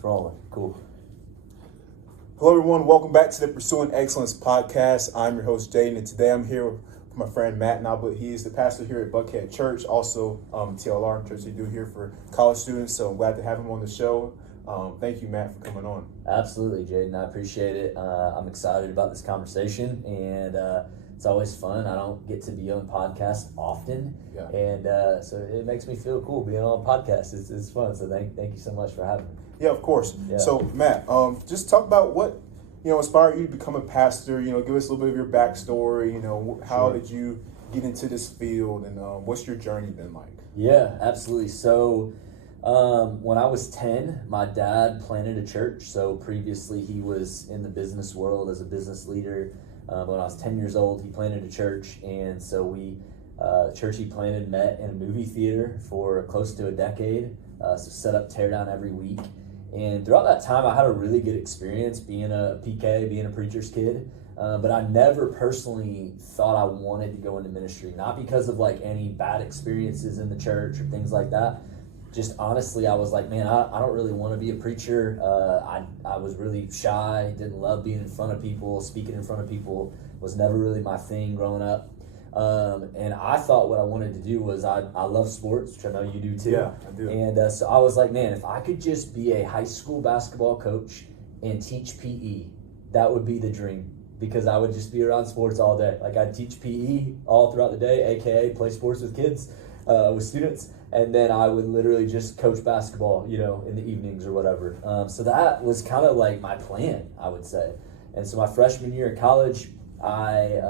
It's rolling. Cool. Hello, everyone. Welcome back to the Pursuing Excellence podcast. I'm your host, Jaden, and today I'm here with my friend Matt Noblitt. He is the pastor here at Buckhead Church, also TLR, church they do here for college students. So I'm glad to have him on the show. Thank you, Matt, for coming on. Absolutely, Jaden. I appreciate it. I'm excited about this conversation, and it's always fun. I don't get to be on podcasts often, and so it makes me feel cool being on podcasts. It's fun. So thank you so much for having me. Yeah, of course. Yeah. So, Matt, just talk about what inspired you to become a pastor. Give us a little bit of your backstory. How did you get into this field, and what's your journey been like? Yeah, absolutely. So when I was 10, my dad planted a church. So previously he was in the business world as a business leader. When I was 10 years old, he planted a church, and so the church he planted met in a movie theater for close to a decade. So set up, tear down every week. And throughout that time, I had a really good experience being a PK, being a preacher's kid. But I never personally thought I wanted to go into ministry, not because of like any bad experiences in the church or things like that. Just honestly, I was like, man, I don't really want to be a preacher. I was really shy, didn't love being in front of people, speaking in front of people was never really my thing growing up. And I thought what I wanted to do was, I love sports, which I know you do too. Yeah, I do. And so I was like, man, if I could just be a high school basketball coach and teach PE, that would be the dream, because I would just be around sports all day. Like, I'd teach PE all throughout the day, aka play sports with kids, with students, and then I would literally just coach basketball, in the evenings or whatever. So that was kind of like my plan, I would say. And so my freshman year in college, I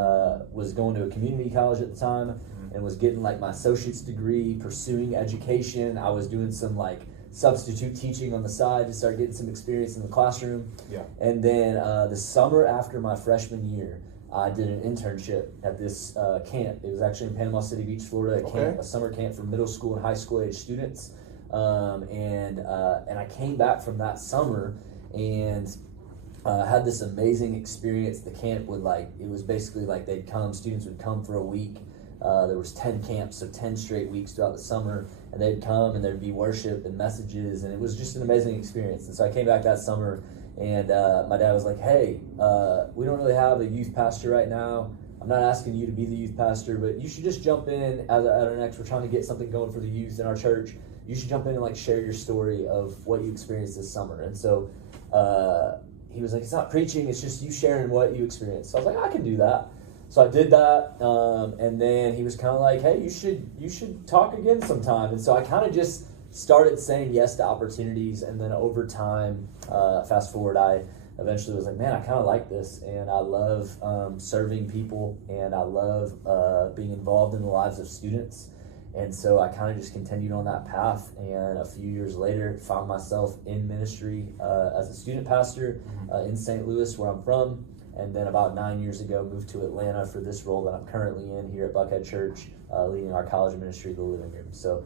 was going to a community college at the time and was getting like my associate's degree, pursuing education. I was doing some like substitute teaching on the side to start getting some experience in the classroom. Yeah. And then the summer after my freshman year, I did an internship at this camp. It was actually in Panama City Beach, Florida, a summer camp for middle school and high school age students. And I came back from that summer and had this amazing experience. The camp it was basically like students would come for a week. There was 10 camps, so 10 straight weeks throughout the summer, and they'd come and there'd be worship and messages, and it was just an amazing experience. And so I came back that summer, and my dad was like, hey, we don't really have a youth pastor right now. I'm not asking you to be the youth pastor, but you should just jump in at our next. We're trying to get something going for the youth in our church. You should jump in and share your story of what you experienced this summer. And so he was like, it's not preaching, it's just you sharing what you experienced. So I was like, I can do that. So I did that, and then he was kind of like, hey, you should talk again sometime. And so I kind of just started saying yes to opportunities, and then over time, fast forward, I eventually was like, man, I kind of like this, and I love serving people, and I love being involved in the lives of students. And so I kind of just continued on that path, and a few years later found myself in ministry as a student pastor in St. Louis, where I'm from. And then about 9 years ago, moved to Atlanta for this role that I'm currently in here at Buckhead Church, leading our college ministry, The Living Room. So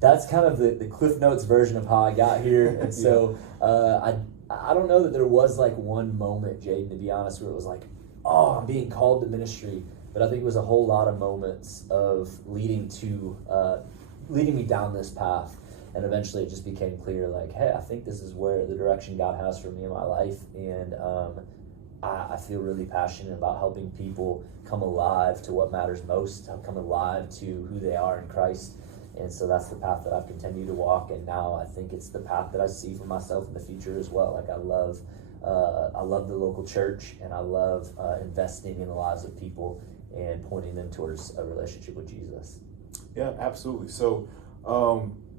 that's kind of the Cliff Notes version of how I got here. And so I don't know that there was one moment, Jaden, to be honest, where it was like, oh, I'm being called to ministry. But I think it was a whole lot of moments of leading me down this path. And eventually it just became clear, hey, I think this is where the direction God has for me in my life. And I feel really passionate about helping people come alive to what matters most, come alive to who they are in Christ. And so that's the path that I've continued to walk. And now I think it's the path that I see for myself in the future as well. I love the local church, and I love investing in the lives of people and pointing them towards a relationship with Jesus. Yeah, absolutely. So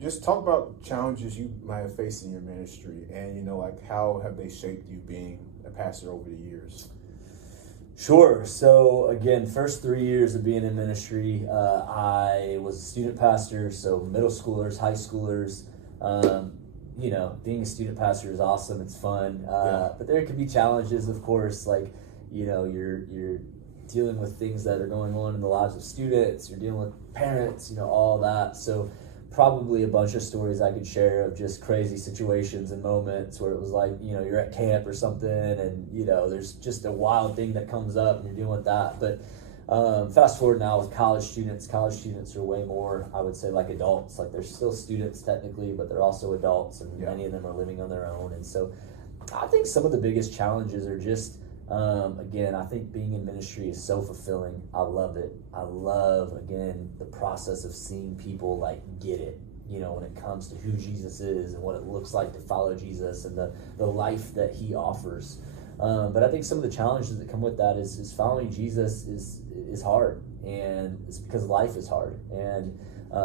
just talk about challenges you might have faced in your ministry, and how have they shaped you being a pastor over the years? Sure. So again, first 3 years of being in ministry, I was a student pastor, so middle schoolers, high schoolers. Being a student pastor is awesome. It's fun, but there can be challenges, of course. You're dealing with things that are going on in the lives of students. You're dealing with parents. All that. So probably a bunch of stories I could share of just crazy situations and moments where it was you're at camp or something, and there's just a wild thing that comes up and you're dealing with that. But Fast forward now with college students are way more, I would say, like adults. Like they're still students technically, but they're also adults, and many of them are living on their own. And so I think some of the biggest challenges are just, again, I think being in ministry is so fulfilling. I love it. I love, again, the process of seeing people like get it, you know, when it comes to who Jesus is and what it looks like to follow Jesus and the life that he offers. But I think some of the challenges that come with that is following Jesus is hard, and it's because life is hard. And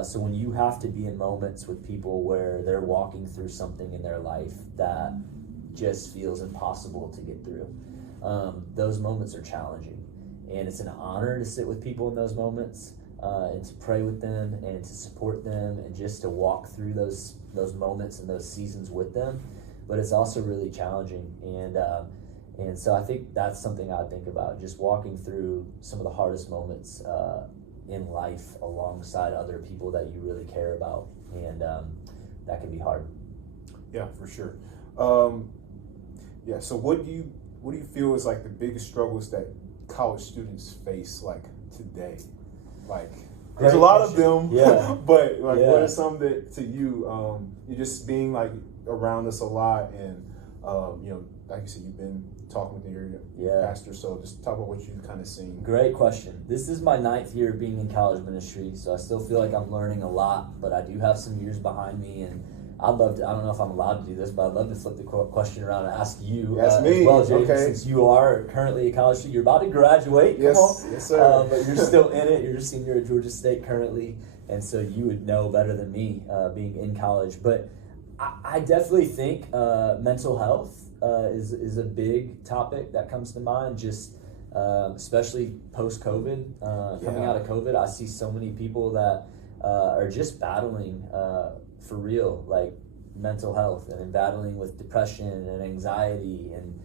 so when you have to be in moments with people where they're walking through something in their life that just feels impossible to get through, those moments are challenging. And it's an honor to sit with people in those moments, and to pray with them and to support them and just to walk through those moments and those seasons with them. But it's also really challenging. And so I think that's something I think about, just walking through some of the hardest moments in life alongside other people that you really care about. And that can be hard. Yeah, for sure. So what do you feel is like the biggest struggles that college students face like today? Like there's a lot of them, but like what are some that to you, you're just being like around us a lot, and you know, like you said, you've been talking with your pastor, so just talk about what you've kind of seen. Great question. This is my 9th year being in college ministry, so I still feel like I'm learning a lot, but I do have some years behind me, and I'd love to, I don't know if I'm allowed to do this, but I'd love to flip the question around and ask you as well, Jaden, okay. Since you are currently a college student, you're about to graduate, yes sir. But you're still in it, you're a senior at Georgia State currently, and so you would know better than me being in college. But I definitely think mental health is a big topic that comes to mind, just especially post-COVID, coming out of COVID. I see so many people that are just battling for real, like mental health, and battling with depression and anxiety and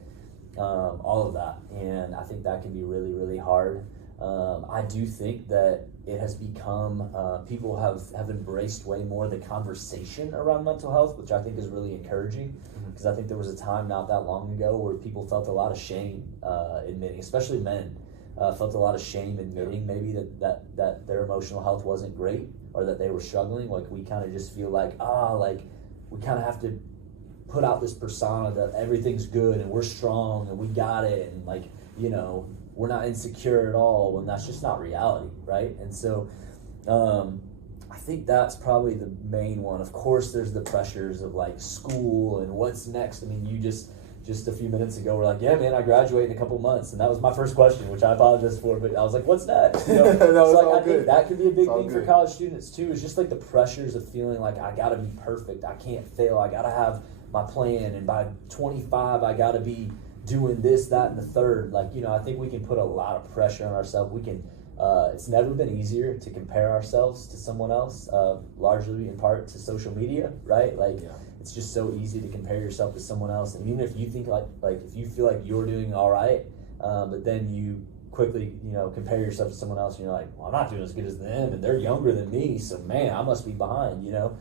all of that. And I think that can be really, really hard. I do think that it has become, people have embraced way more the conversation around mental health, which I think is really encouraging, because I think there was a time not that long ago where people felt a lot of shame admitting, especially men, felt a lot of shame admitting maybe that their emotional health wasn't great, or that they were struggling. Like we kind of just feel like, we kind of have to put out this persona that everything's good and we're strong and we got it, and like, you know, we're not insecure at all, when that's just not reality, right? And so I think that's probably the main one. Of course, there's the pressures of like school and what's next. I mean, you just a few minutes ago were like, yeah, man, I graduate in a couple months. And that was my first question, which I apologize for, but I was like, what's next? You know? No, so like, I think that could be a big thing good for college students too, is just like the pressures of feeling like I gotta be perfect, I can't fail, I gotta have my plan, and by 25 I gotta be doing this, that, and the third. Like, you know, I think we can put a lot of pressure on ourselves. We can, it's never been easier to compare ourselves to someone else, largely in part to social media, right? Like, it's just so easy to compare yourself to someone else. And even if you think like if you feel like you're doing all right, but then you quickly, you know, compare yourself to someone else, and you're like, well, I'm not doing as good as them, and they're younger than me, so man, I must be behind, you know?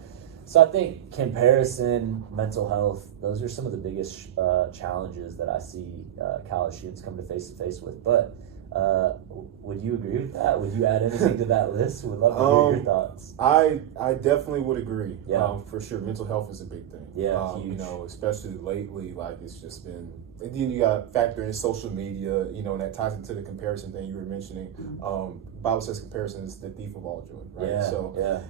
So I think comparison, mental health, those are some of the biggest challenges that I see college students come to face with. But would you agree with that? Would you add anything to that list? Would love to hear your thoughts. I definitely would agree. Yeah. For sure. Mental health is a big thing. Yeah, huge. You know, especially lately, like it's just been, and then you got to factor in social media, you know, and that ties into the comparison thing you were mentioning. Bible says comparison is the thief of all joy, right?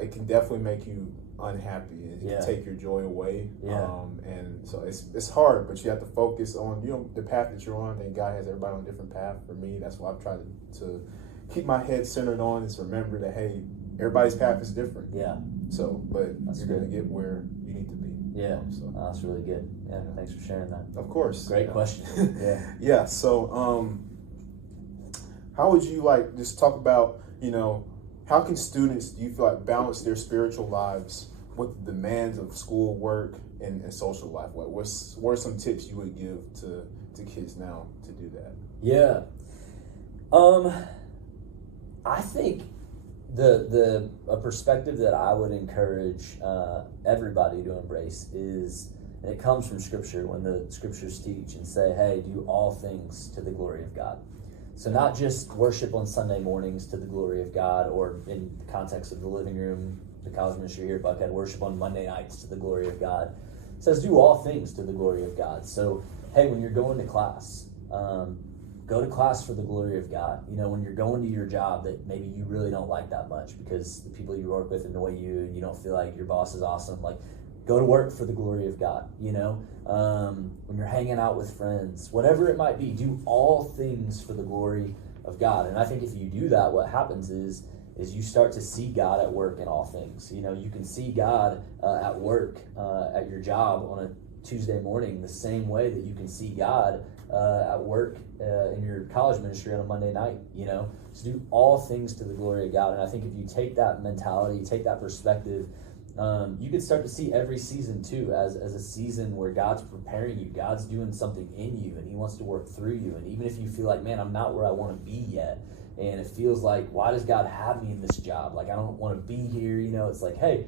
It can definitely make you unhappy, and it can take your joy away. And so it's hard, but you have to focus on, you know, the path that you're on. And God has everybody on a different path. For me, that's what I've tried to keep my head centered on, is remember that, hey, everybody's path is different. So, but you're going to get where you need to be. That's really good. Thanks for sharing that. Of course. Great question. So how would you like just talk about, you know, how can students, do you feel like, balance their spiritual lives with the demands of school, work, and social life? What are some tips you would give to kids now to do that? I think a perspective that I would encourage everybody to embrace is, and it comes from Scripture, when the Scriptures teach and say, hey, do all things to the glory of God. So not just worship on Sunday mornings to the glory of God, or in the context of the living room, the college ministry here at Buckhead, worship on Monday nights to the glory of God. It says do all things to the glory of God. So, hey, when you're going to class, go to class for the glory of God. You know, when you're going to your job that maybe you really don't like that much because the people you work with annoy you and you don't feel like your boss is awesome, like, go to work for the glory of God, you know? When you're hanging out with friends, whatever it might be, do all things for the glory of God. And I think if you do that, what happens is you start to see God at work in all things. You know, you can see God at work at your job on a Tuesday morning the same way that you can see God at work in your college ministry on a Monday night, you know? So do all things to the glory of God. And I think if you take that mentality, take that perspective, you can start to see every season too as a season where God's preparing you, God's doing something in you, and he wants to work through you. And even if you feel like, man, I'm not where I want to be yet, and it feels like, why does God have me in this job? Like, I don't want to be here, you know? It's like, hey,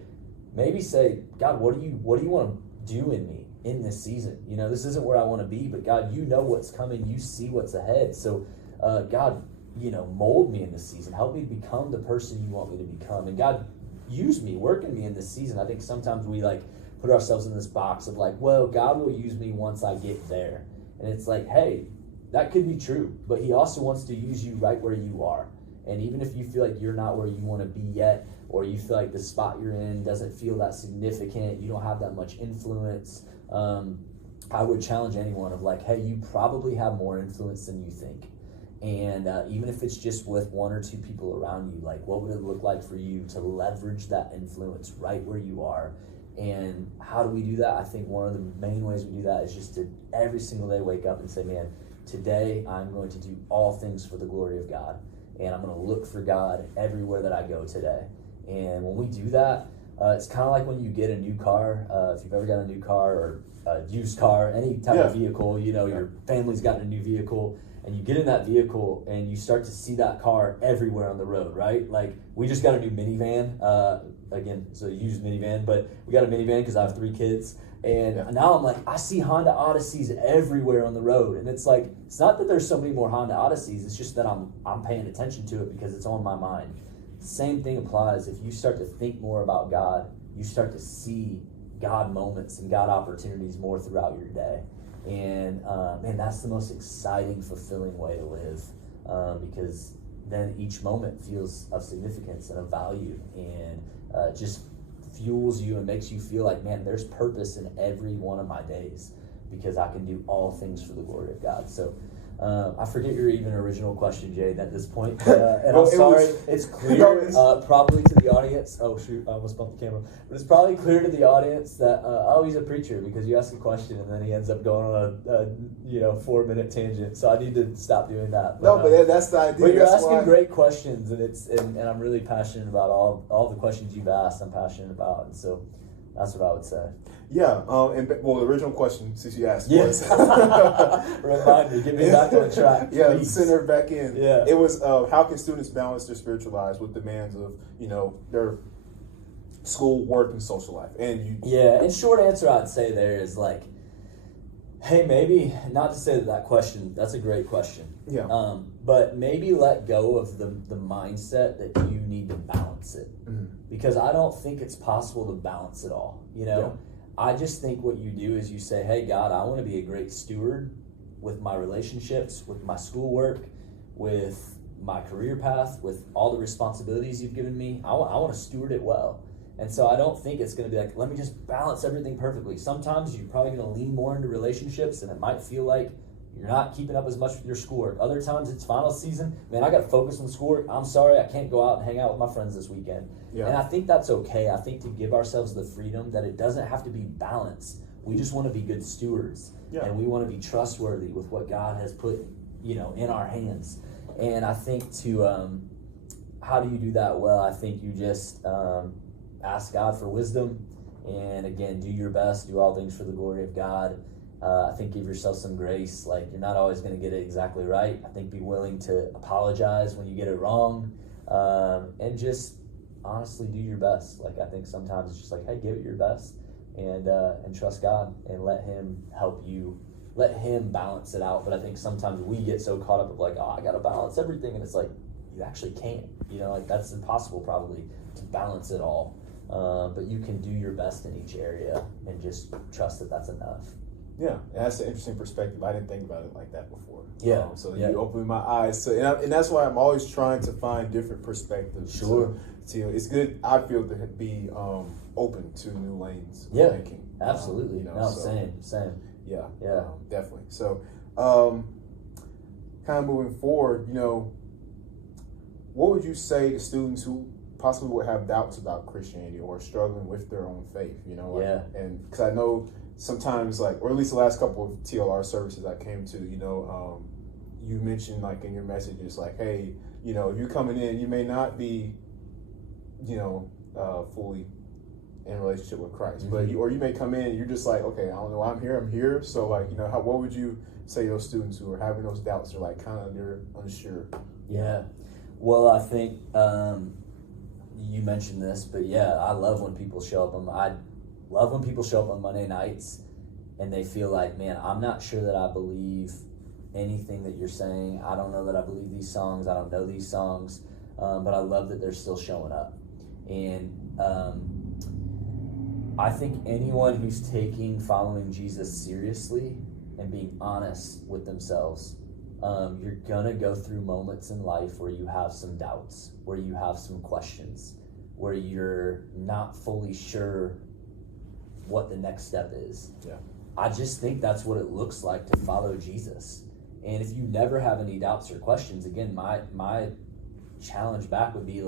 maybe say, God, what do you want to do in me in this season? You know, this isn't where I want to be, but God, you know what's coming, you see what's ahead. So God, you know, mold me in this season, help me become the person you want me to become. And God, use me, work in me in this season. I think sometimes we like put ourselves in this box of like, well, God will use me once I get there. And it's like, hey, that could be true, but he also wants to use you right where you are. And even if you feel like you're not where you want to be yet, or you feel like the spot you're in doesn't feel that significant, you don't have that much influence, I would challenge anyone of like, hey, you probably have more influence than you think. And even if it's just with one or two people around you, like, what would it look like for you to leverage that influence right where you are? And how do we do that? I think one of the main ways we do that is just to every single day wake up and say, man, today I'm going to do all things for the glory of God. And I'm going to look for God everywhere that I go today. And when we do that, it's kind of like when you get a new car. If you've ever got a new car or a used car, any type of vehicle, you know, your family's gotten a new vehicle, and you get in that vehicle and you start to see that car everywhere on the road, right? Like, we just got a new minivan, again, it's a used minivan, but we got a minivan because I have 3 kids. And now I'm like, I see Honda Odysseys everywhere on the road. And it's like, it's not that there's so many more Honda Odysseys, it's just that I'm paying attention to it because it's on my mind. Same thing applies. If you start to think more about God, you start to see God moments and God opportunities more throughout your day. And man, that's the most exciting, fulfilling way to live, because then each moment feels of significance and of value, and just fuels you and makes you feel like, man, there's purpose in every one of my days because I can do all things for the glory of God. So I forget your even original question, Jade, at this point. And I'm sorry, it's clear probably to the audience. Oh, shoot, I almost bumped the camera. But it's probably clear to the audience that, he's a preacher because you ask a question and then he ends up going on a 4-minute tangent. So I need to stop doing that. But that's the idea. But you're asking great questions, and I'm really passionate about all the questions you've asked. I'm passionate about, and so that's what I would say. Yeah, the original question, since you asked, yes. Remind me, get me back on track. Yeah, send her back in. Yeah. It was how can students balance their spiritual lives with demands of their school, work, and social life? And short answer I'd say there is like, hey, maybe not to say that question. That's a great question. Yeah. But maybe let go of the mindset that you need to balance it, because I don't think it's possible to balance it all. Yeah. I just think what you do is you say, hey, God, I want to be a great steward with my relationships, with my schoolwork, with my career path, with all the responsibilities you've given me. I want to steward it well. And so I don't think it's going to be like, let me just balance everything perfectly. Sometimes you're probably going to lean more into relationships, and it might feel like you're not keeping up as much with your schoolwork. Other times it's final season. Man, I got to focus on schoolwork. I'm sorry, I can't go out and hang out with my friends this weekend. Yeah. And I think that's okay. I think to give ourselves the freedom that it doesn't have to be balanced. We just want to be good stewards. Yeah. And we want to be trustworthy with what God has put, in our hands. And I think how do you do that well? I think you just ask God for wisdom. And again, do your best, do all things for the glory of God. I think give yourself some grace. Like, you're not always going to get it exactly right. I think be willing to apologize when you get it wrong, and just honestly do your best. Like, I think sometimes it's just like, hey, give it your best, and trust God and let Him help you let him balance it out. But I think sometimes we get so caught up of like, oh, I got to balance everything. And it's like, you actually can't, like that's impossible probably to balance it all. But you can do your best in each area and just trust that that's enough. Yeah, that's an interesting perspective. I didn't think about it like that before. Yeah. You opened my eyes to, and that's why I'm always trying to find different perspectives. Sure. It's good, I feel, to be open to new lanes of thinking. Absolutely. Same. Yeah. Yeah. Definitely. So, kind of moving forward, what would you say to students who possibly would have doubts about Christianity or struggling with their own faith? And because I know sometimes, or at least the last couple of TLR services I came to, you mentioned in your messages, hey, if you're coming in, you may not be, fully in relationship with Christ, but you may come in and you're just okay, I don't know why I'm here. So what would you say to those students who are having those doubts? They're they're unsure. Yeah. Well, I think you mentioned this, but I love when people show up on Monday nights and they feel like, man, I'm not sure that I believe anything that you're saying. I don't know that I believe these songs. I don't know these songs, but I love that they're still showing up. And I think anyone who's taking following Jesus seriously and being honest with themselves, you're gonna go through moments in life where you have some doubts, where you have some questions, where you're not fully sure what the next step is. Yeah. I just think that's what it looks like to follow Jesus. And if you never have any doubts or questions, again, my challenge back would be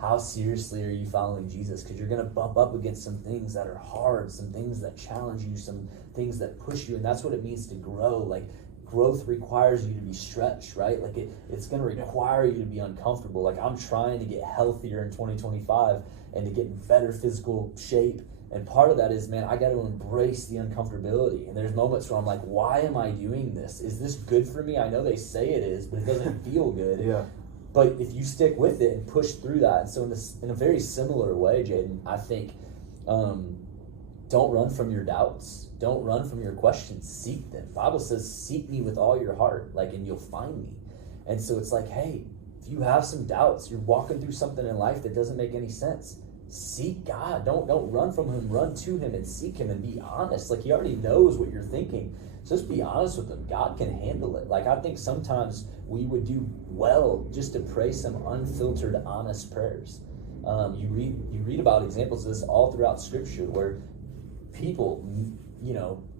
how seriously are you following Jesus? Because you're going to bump up against some things that are hard, some things that challenge you, some things that push you, and that's what it means to grow. Growth requires you to be stretched, right? It's going to require you to be uncomfortable. I'm trying to get healthier in 2025 and to get in better physical shape. And part of that is, man, I got to embrace the uncomfortability. And there's moments where I'm like, why am I doing this? Is this good for me? I know they say it is, but it doesn't feel good. Yeah. But if you stick with it and push through that, and so in a very similar way, Jaden, I think, don't run from your doubts. Don't run from your questions. Seek them. The Bible says, seek me with all your heart, and you'll find me. And so it's hey, if you have some doubts, you're walking through something in life that doesn't make any sense, seek God. Don't run from him. Run to him and seek him and be honest. He already knows what you're thinking. So just be honest with him. God can handle it. I think sometimes we would do well just to pray some unfiltered, honest prayers. You read about examples of this all throughout Scripture where people,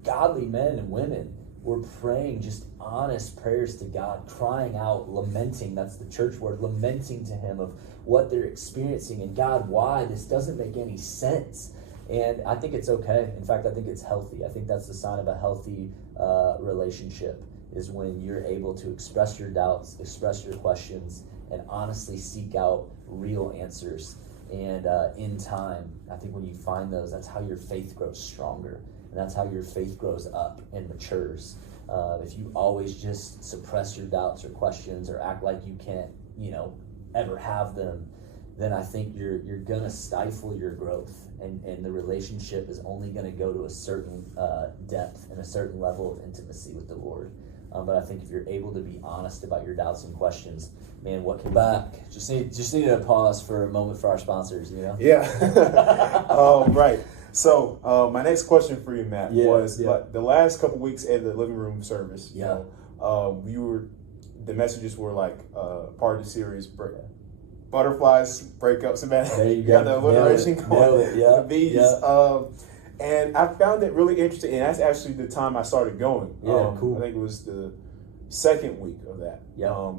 godly men and women were praying just honest prayers to God, crying out, lamenting, that's the church word, lamenting to him of what they're experiencing, and God, why? This doesn't make any sense. And I think it's okay. In fact, I think it's healthy. I think that's the sign of a healthy relationship, is when you're able to express your doubts, express your questions, and honestly seek out real answers. And in time, I think when you find those, that's how your faith grows stronger. And that's how your faith grows up and matures. If you always just suppress your doubts or questions or act like you can't, ever have them, then I think you're gonna stifle your growth, and the relationship is only gonna go to a certain depth and a certain level of intimacy with the Lord. But I think if you're able to be honest about your doubts and questions, man, what can back? Just need to pause for a moment for our sponsors, Yeah. Right. So my next question for you, Matt, was the last couple weeks at the living room service. The messages were part of the series. Butterflies, breakups, and man, there you go. The alliteration going. Yeah. The bees. And I found it really interesting, and that's actually the time I started going. Cool. I think it was the second week of that. Yeah.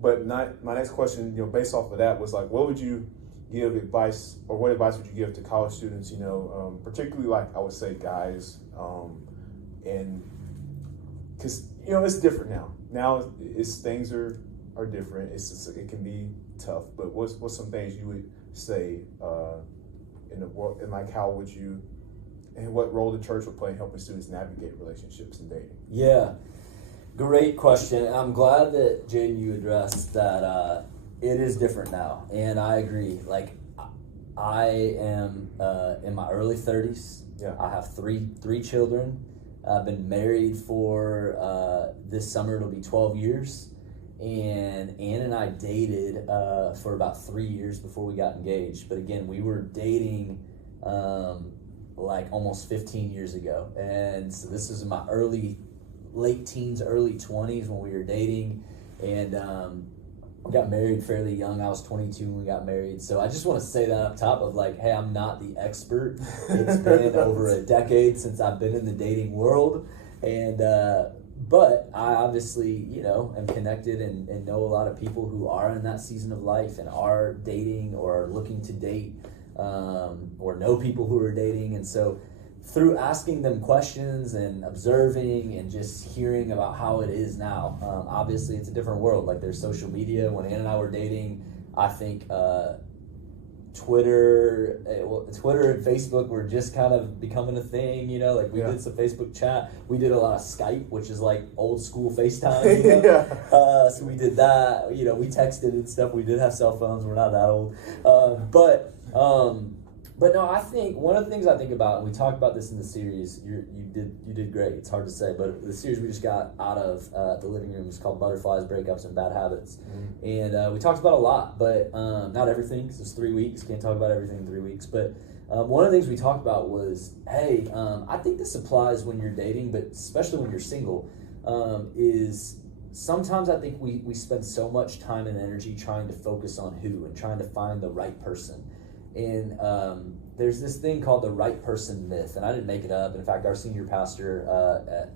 But my next question, based off of that, was what would you give advice, or what advice would you give to college students? Particularly I would say guys, and because it's different now. Now things are different. It can be tough. But what's some things you would say in the world, and how would you, and what role the church would play in helping students navigate relationships and dating? Yeah, great question. And I'm glad that, Jaden, you addressed that. It is different now, and I agree. I am in my early 30s. Yeah. I have three children. I've been married for this summer, it'll be 12 years. And Ann and I dated for about 3 years before we got engaged. But again, we were dating like almost 15 years ago. And so this was in my late teens, early 20s when we were dating. And we got married fairly young. I was 22 when we got married. So I just want to say that up top of like, hey, I'm not the expert. It's been over a decade since I've been in the dating world. And but I obviously, you know, am connected and know a lot of people who are in that season of life and are dating or are looking to date, or know people who are dating. And so through asking them questions and observing and just hearing about how it is now, obviously it's a different world. Like there's social media. When Ann and I were dating, I think Twitter and Facebook were just kind of becoming a thing, you know, like we did some Facebook chat. We did a lot of Skype, which is like old school FaceTime, you know? So we did that, you know, we texted and stuff. We did have cell phones. We're not that old. But no, I think one of the things I think about, and we talked about this in the series, you did great. It's hard to say, but the series we just got out of the living room is called Butterflies, Breakups, and Bad Habits. Mm-hmm. And we talked about a lot, but not everything, because it's 3 weeks. Can't talk about everything in 3 weeks. But one of the things we talked about was, hey, I think this applies when you're dating, but especially when you're single, is sometimes I think we spend so much time and energy trying to focus on who and trying to find the right person. And there's this thing called the right person myth, and I didn't make it up. In fact, our senior pastor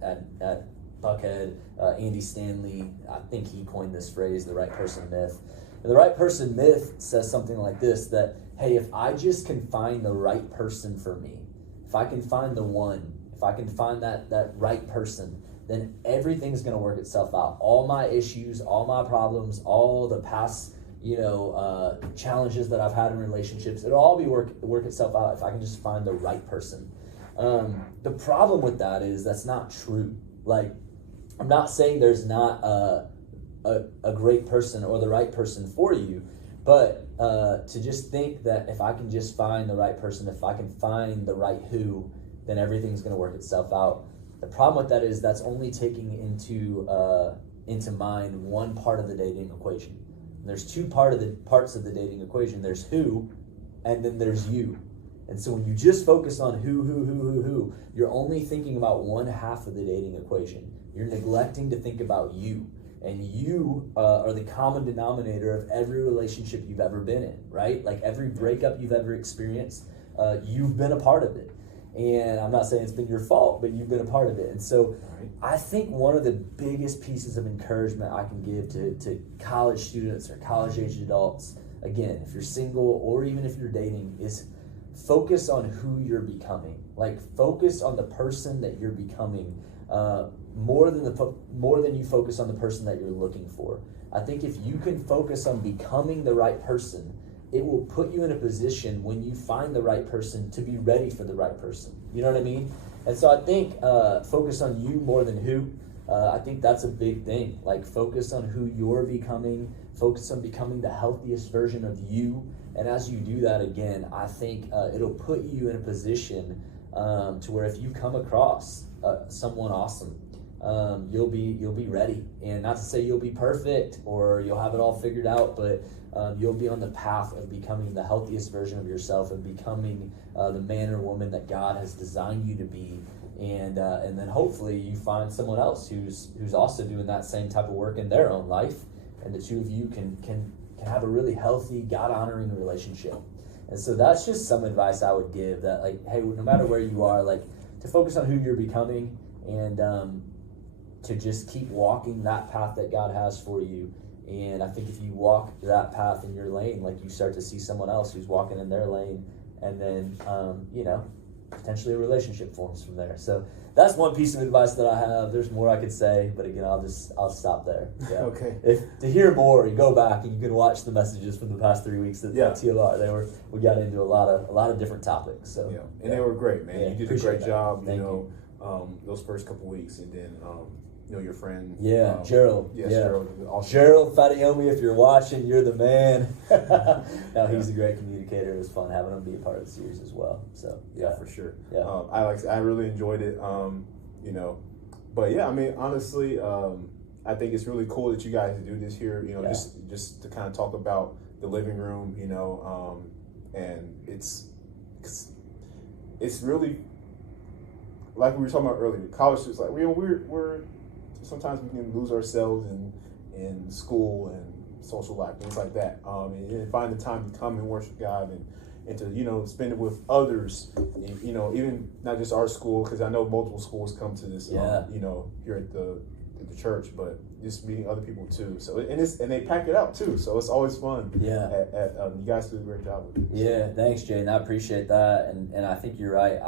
at Buckhead, Andy Stanley, I think he coined this phrase, the right person myth. And the right person myth says something like this, that, hey, if I just can find the right person for me, if I can find the one, if I can find that right person, then everything's going to work itself out. All my issues, all my problems, all the past challenges that I've had in relationships, it'll all be work itself out if I can just find the right person. The problem with that is that's not true. Like, I'm not saying there's not a great person or the right person for you, but to just think that if I can just find the right person, if I can find the right who, then everything's going to work itself out. The problem with that is that's only taking into mind one part of the dating equation. There's two parts of the dating equation. There's who, and then there's you. And so when you just focus on who, you're only thinking about one half of the dating equation. You're neglecting to think about you. And you are the common denominator of every relationship you've ever been in, right? Like every breakup you've ever experienced, you've been a part of it. And I'm not saying it's been your fault, but you've been a part of it. And so I think one of the biggest pieces of encouragement I can give to college students or college-aged adults, again, if you're single or even if you're dating, is focus on who you're becoming. Like, focus on the person that you're becoming more than you focus on the person that you're looking for. I think if you can focus on becoming the right person, it will put you in a position when you find the right person to be ready for the right person. You know what I mean? And so I think focus on you more than who. I think that's a big thing. Like, focus on who you're becoming. Focus on becoming the healthiest version of you. And as you do that, again, I think it'll put you in a position to where if you come across someone awesome, you'll be ready. And not to say you'll be perfect or you'll have it all figured out, but you'll be on the path of becoming the healthiest version of yourself and becoming the man or woman that God has designed you to be. And then hopefully you find someone else who's also doing that same type of work in their own life, and the two of you can have a really healthy, God-honoring relationship. And so that's just some advice I would give, that, like, hey, no matter where you are, like, to focus on who you're becoming and to just keep walking that path that God has for you. And I think if you walk that path in your lane, like, you start to see someone else who's walking in their lane, and then, potentially a relationship forms from there. So that's one piece of advice that I have. There's more I could say, but again, I'll stop there. Yeah. Okay. If to hear more, you go back and you can watch the messages from the past 3 weeks at TLR. We got into a lot of different topics. So and they were great, man. You did a great job. Thank you. Those first couple weeks, and then your friend. Gerald. Yes, Gerald. Awesome. Gerald Fadiomi, if you're watching, you're the man. No, he's a great communicator. It was fun having him be a part of the series as well. So for sure. Yeah. I really enjoyed it. you know. But yeah, I mean, honestly, I think it's really cool that you guys do this here, you know, just to kind of talk about the living room, you know, and it's really, like we were talking about earlier, college is like, we're sometimes we can lose ourselves in school and social life, things like that, and find the time to come and worship God and to, you know, spend it with others, you know, even not just our school, because I know multiple schools come to this, you know, here at the church, but just meeting other people too. So and they pack it out too, so it's always fun. Yeah, you guys do a great job with it. Yeah, thanks, Jaden. I appreciate that, and I think you're right.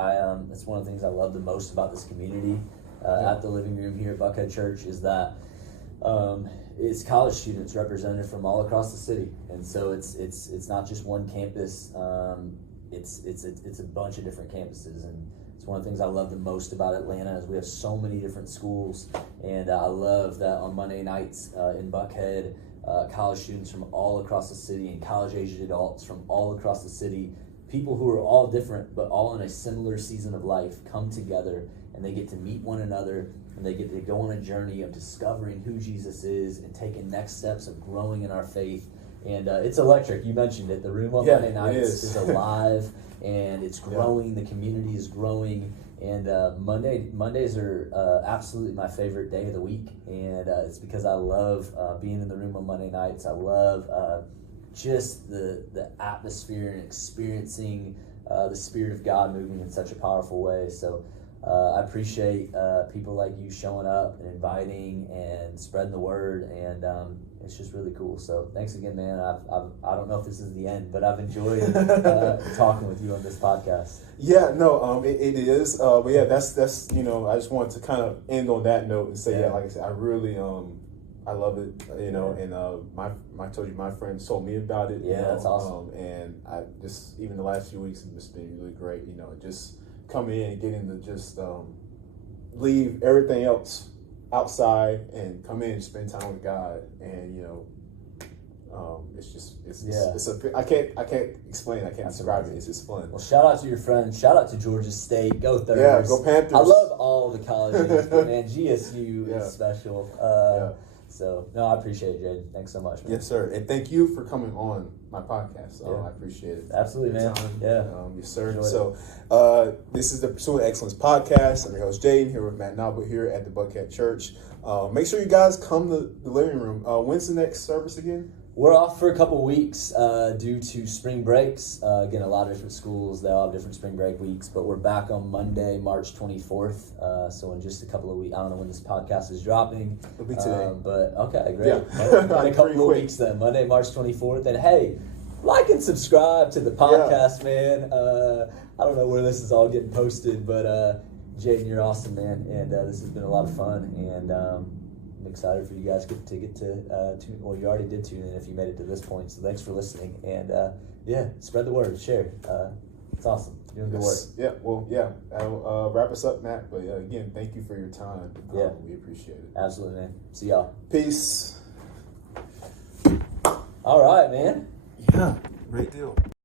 That's one of the things I love the most about this community at the living room here at Buckhead Church is that it's college students represented from all across the city, and so it's not just one campus. It's a bunch of different campuses, and it's one of the things I love the most about Atlanta is we have so many different schools, and I love that on Monday nights in Buckhead, college students from all across the city and college-aged adults from all across the city, people who are all different but all in a similar season of life, come together and they get to meet one another and they get to go on a journey of discovering who Jesus is and taking next steps of growing in our faith. And it's electric. You mentioned it. The room on Monday nights is alive and it's growing. The community is growing. And Mondays are absolutely my favorite day of the week. And it's because I love being in the room on Monday nights. I love just the atmosphere and experiencing the Spirit of God moving in such a powerful way. So I appreciate people like you showing up and inviting and spreading the word, and it's just really cool. So thanks again, man. I don't know if this is the end, but I've enjoyed talking with you on this podcast. Yeah, no, it is. But yeah, that's you know, I just wanted to kind of end on that note and say, like I said, I really I love it, you know, and I told you my friends told me about it. Yeah, you know, that's awesome. And I just, even the last few weeks have just been really great, you know, just come in and getting to just leave everything else outside and come in and spend time with God, and you know, I can't explain, I can't describe it. It's just fun. Well, shout out to your friends. Shout out to Georgia State. Go Thursday. Yeah, go Panthers. I love all the colleges, but man, GSU is special. So, no, I appreciate it, Jaden. Thanks so much, man. Yes, sir. And thank you for coming on my podcast. I appreciate it. Absolutely, man. Yes, sir. So, this is the Pursuing Excellence podcast. I'm your host, Jaden, here with Matt Noblitt here at the Buckhead Church. Make sure you guys come to the living room. When's the next service again? We're off for a couple weeks due to spring breaks. Again, a lot of different schools, they all have different spring break weeks, but we're back on Monday, March 24th. So in just a couple of weeks, I don't know when this podcast is dropping. It'll be today. But okay, great. Yeah. In a couple of weeks then, Monday, March 24th. And hey, like and subscribe to the podcast, man. I don't know where this is all getting posted, but Jaden, you're awesome, man. And this has been a lot of fun. And I'm excited for you guys to get to tune. Well, you already did tune in if you made it to this point. So thanks for listening, and spread the word, share. It's awesome. You're doing good work. Yeah. Well, yeah. I'll wrap us up, Matt. But again, thank you for your time. We appreciate it. Absolutely, man. See y'all. Peace. All right, man. Yeah. Great deal.